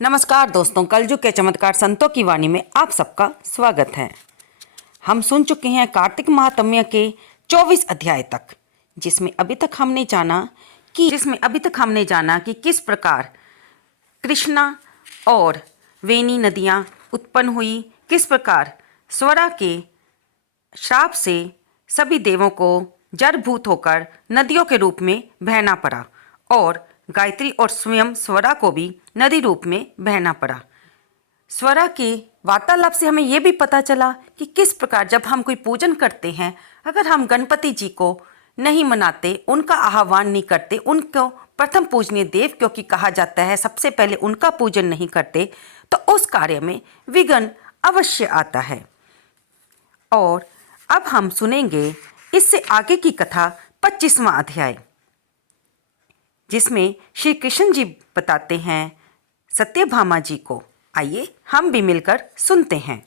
नमस्कार दोस्तों, कलयुग के चमत्कार संतों की वाणी में आप सबका स्वागत है। हम सुन चुके हैं कार्तिक महात्म्य के 24 अध्याय तक, जिसमें अभी तक हमने जाना कि किस प्रकार कृष्णा और वेणी नदियां उत्पन्न हुई, किस प्रकार स्वरा के श्राप से सभी देवों को जड़भूत होकर नदियों के रूप में बहना पड़ा और गायत्री और स्वयं स्वरा को भी नदी रूप में बहना पड़ा। स्वरा के वार्तालाप से हमें यह भी पता चला कि किस प्रकार जब हम कोई पूजन करते हैं, अगर हम गणपति जी को नहीं मनाते, उनका आह्वान नहीं करते, उनको प्रथम पूजनीय देव क्योंकि कहा जाता है, सबसे पहले उनका पूजन नहीं करते, तो उस कार्य में विघ्न अवश्य आता है। और अब हम सुनेंगे इससे आगे की कथा 25वां अध्याय, जिसमें श्री कृष्ण जी बताते हैं सत्यभामा जी को। आइए हम भी मिलकर सुनते हैं।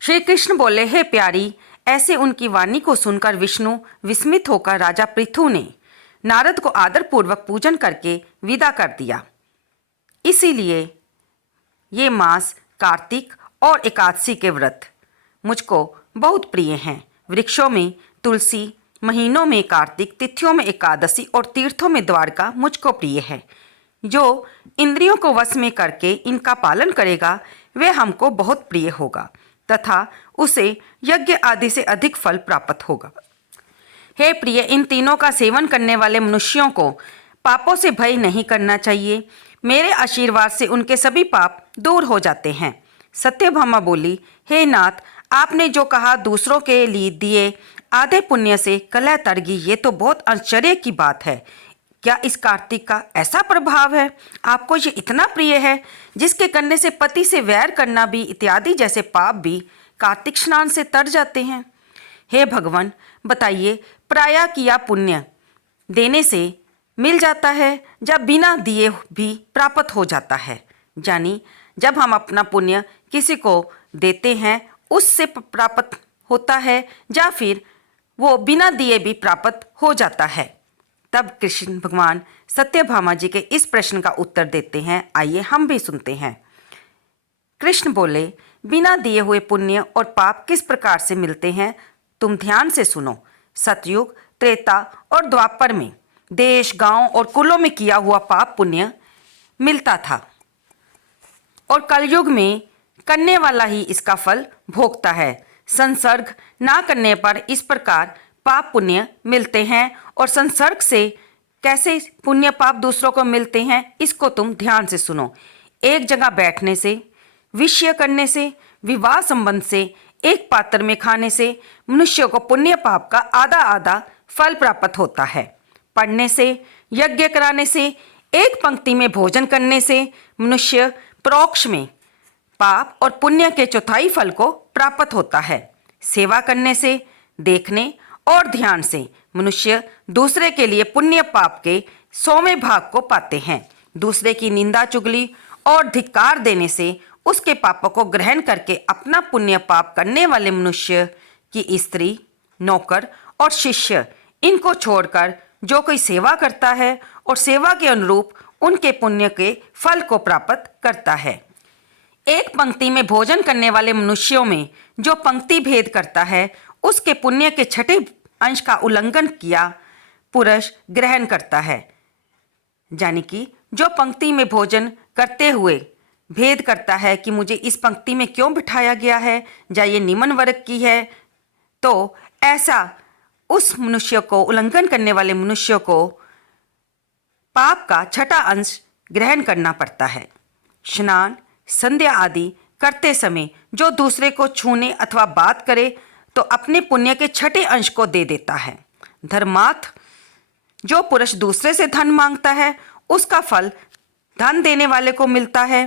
श्री कृष्ण बोले, हे प्यारी, ऐसे उनकी वाणी को सुनकर विष्णु विस्मित होकर राजा पृथु ने नारद को आदरपूर्वक पूजन करके विदा कर दिया। इसीलिए ये मास कार्तिक और एकादशी के व्रत मुझको बहुत प्रिय हैं। वृक्षों में तुलसी, महीनों में कार्तिक, तिथियों में एकादशी और तीर्थों में द्वारका मुझको प्रिय है। जो इंद्रियों को वश में करके इनका पालन करेगा वह हमको बहुत प्रिय होगा तथा उसे यज्ञ आदि से अधिक फल प्राप्त होगा। हे प्रिय, इन तीनों का सेवन करने वाले मनुष्यों को पापों से भय नहीं करना चाहिए। मेरे आशीर्वाद से उनके सभी पाप दूर हो जाते हैं। सत्यभामा बोली, हे नाथ, आपने जो कहा दूसरों के लिए दिए आधे पुण्य से कलह तरगी, ये तो बहुत आश्चर्य की बात है। क्या इस कार्तिक का ऐसा प्रभाव है? आपको ये इतना प्रिय है जिसके करने से पति से वैर करना भी इत्यादि जैसे पाप भी कार्तिक स्नान से तर जाते हैं। हे भगवान, बताइए, प्रायः किया पुण्य देने से मिल जाता है, जब बिना दिए भी प्राप्त हो जाता है। यानी जब हम अपना पुण्य किसी को देते हैं उससे प्राप्त होता है, या फिर वो बिना दिए भी प्राप्त हो जाता है। तब कृष्ण भगवान सत्यभामा जी के इस प्रश्न का उत्तर देते हैं। आइए हम भी सुनते हैं। कृष्ण बोले, बिना दिए हुए पुण्य और पाप किस प्रकार से मिलते हैं, तुम ध्यान से सुनो। सतयुग, त्रेता और द्वापर में देश, गांव और कुलों में किया हुआ पाप पुण्य मिलता था और कलयुग में करने वाला ही इसका फल भोगता है। संसर्ग ना करने पर इस प्रकार पाप पुण्य मिलते हैं, और संसर्ग से कैसे पुण्य पाप दूसरों को मिलते हैं इसको तुम ध्यान से सुनो। एक जगह बैठने से, विषय करने से, विवाह संबंध से, एक पात्र में खाने से मनुष्य को पुण्य पाप का आधा आधा फल प्राप्त होता है। पढ़ने से, यज्ञ कराने से, एक पंक्ति में भोजन करने से मनुष्य परोक्ष में पाप और पुण्य के चौथाई फल को प्राप्त होता है। सेवा करने से, देखने और ध्यान से मनुष्य दूसरे के लिए पुण्य पाप के 100वें भाग को पाते हैं। दूसरे की निंदा, चुगली और धिक्कार देने से उसके पापों को ग्रहण करके अपना पुण्य पाप करने वाले मनुष्य की स्त्री, नौकर और शिष्य, इनको छोड़कर जो कोई सेवा करता है और सेवा के अनुरूप उनके पुण्य के फल को प्राप्त करता है। एक पंक्ति में भोजन करने वाले मनुष्यों में जो पंक्ति भेद करता है उसके पुण्य के छठे अंश का उल्लंघन किया पुरुष ग्रहण करता है। यानी कि जो पंक्ति में भोजन करते हुए भेद करता है कि मुझे इस पंक्ति में क्यों बिठाया गया है, या ये निम्न वर्ग की है, तो ऐसा उस मनुष्य को, उल्लंघन करने वाले मनुष्य को पाप का छठा अंश ग्रहण करना पड़ता है। स्नान, संध्या आदि करते समय जो दूसरे को छूने अथवा बात करे तो अपने पुण्य के छठे अंश को दे देता है। धर्मार्थ, जो पुरुष दूसरे से धन मांगता है उसका फल धन देने वाले को मिलता है।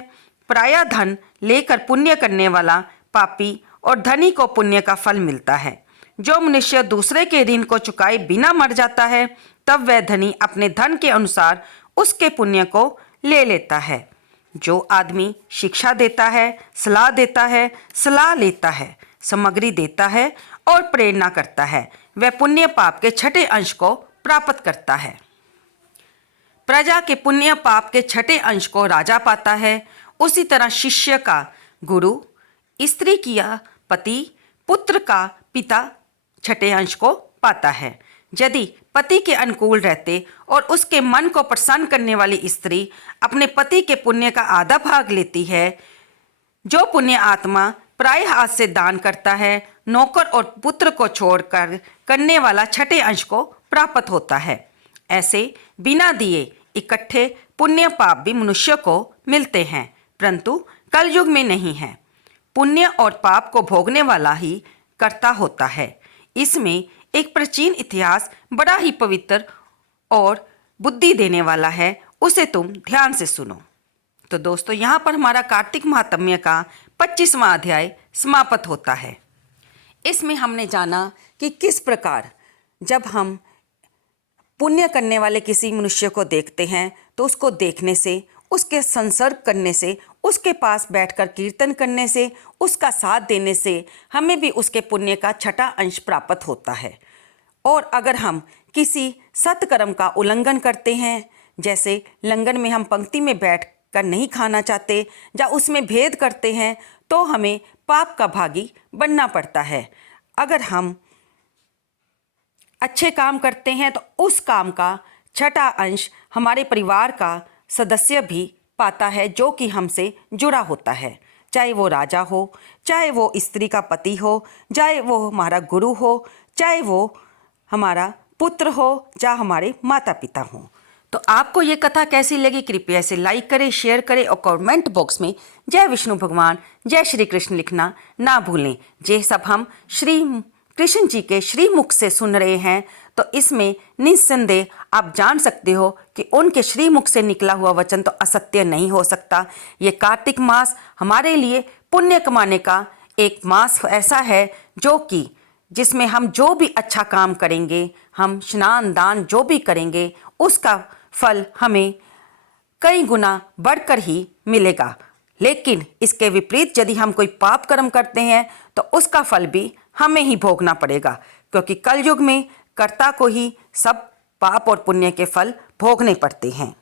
प्रायः धन लेकर पुण्य करने वाला पापी और धनी को पुण्य का फल मिलता है। जो मनुष्य दूसरे के ऋण को चुकाए बिना मर जाता है तब वह धनी अपने धन के अनुसार उसके पुण्य को ले लेता है। जो आदमी शिक्षा देता है, सलाह देता है, सलाह लेता है, सामग्री देता है और प्रेरणा करता है, वह पुण्य पाप के छठे अंश को प्राप्त करता है। प्रजा के पुण्य पाप के छठे अंश को राजा पाता है उसी तरह शिष्य का गुरु, स्त्री किया पति, पुत्र का पिता छठे अंश को पाता है। यदि पति के अनुकूल रहते और उसके मन को प्रसन्न करने वाली स्त्री अपने पति के पुण्य का आधा भाग लेती है, जो पुण्य आत्मा प्रायः हाथ से दान करता है, नौकर और पुत्र को छोड़कर करने वाला छठे अंश को प्राप्त होता है। ऐसे बिना दिए इकट्ठे पुण्य पाप भी मनुष्य को मिलते हैं, परंतु कलयुग में नहीं है। पुण्य और पाप को भोगने वाला ही कर्ता होता है। इसमें एक प्राचीन इतिहास बड़ा ही पवित्र और बुद्धि देने वाला है, उसे तुम ध्यान से सुनो। तो दोस्तों, यहाँ पर हमारा कार्तिक महात्म्य का 25वां अध्याय समाप्त होता है। इसमें हमने जाना कि किस प्रकार जब हम पुण्य करने वाले किसी मनुष्य को देखते हैं तो उसको देखने से, उसके संसर्ग करने से, उसके पास बैठकर कीर्तन करने से, उसका साथ देने से हमें भी उसके पुण्य का छठा अंश प्राप्त होता है। और अगर हम किसी सत्कर्म का उल्लंघन करते हैं, जैसे लंगर में हम पंक्ति में बैठ कर नहीं खाना चाहते या उसमें भेद करते हैं, तो हमें पाप का भागी बनना पड़ता है। अगर हम अच्छे काम करते हैं तो उस काम का छठा अंश हमारे परिवार का सदस्य भी पाता है, जो कि हमसे जुड़ा होता है। चाहे वो राजा हो, चाहे वो स्त्री का पति हो, चाहे वो हमारा गुरु हो, चाहे वो हमारा पुत्र हो, चाहे हमारे माता पिता हो। तो आपको ये कथा कैसी लगी, कृपया इसे लाइक करें, शेयर करें और कमेंट बॉक्स में जय विष्णु भगवान, जय श्री कृष्ण लिखना ना भूलें। ये सब हम श्री कृष्ण जी के श्रीमुख से सुन रहे हैं, तो इसमें निस्संदेह आप जान सकते हो कि उनके श्रीमुख से निकला हुआ वचन तो असत्य नहीं हो सकता। ये कार्तिक मास हमारे लिए पुण्य कमाने का एक मास ऐसा है जो कि जिसमें हम जो भी अच्छा काम करेंगे, हम स्नान दान जो भी करेंगे, उसका फल हमें कई गुना बढ़कर ही मिलेगा। लेकिन इसके विपरीत यदि हम कोई पाप कर्म करते हैं तो उसका फल भी हमें ही भोगना पड़ेगा, क्योंकि कलयुग में कर्ता को ही सब पाप और पुण्य के फल भोगने पड़ते हैं।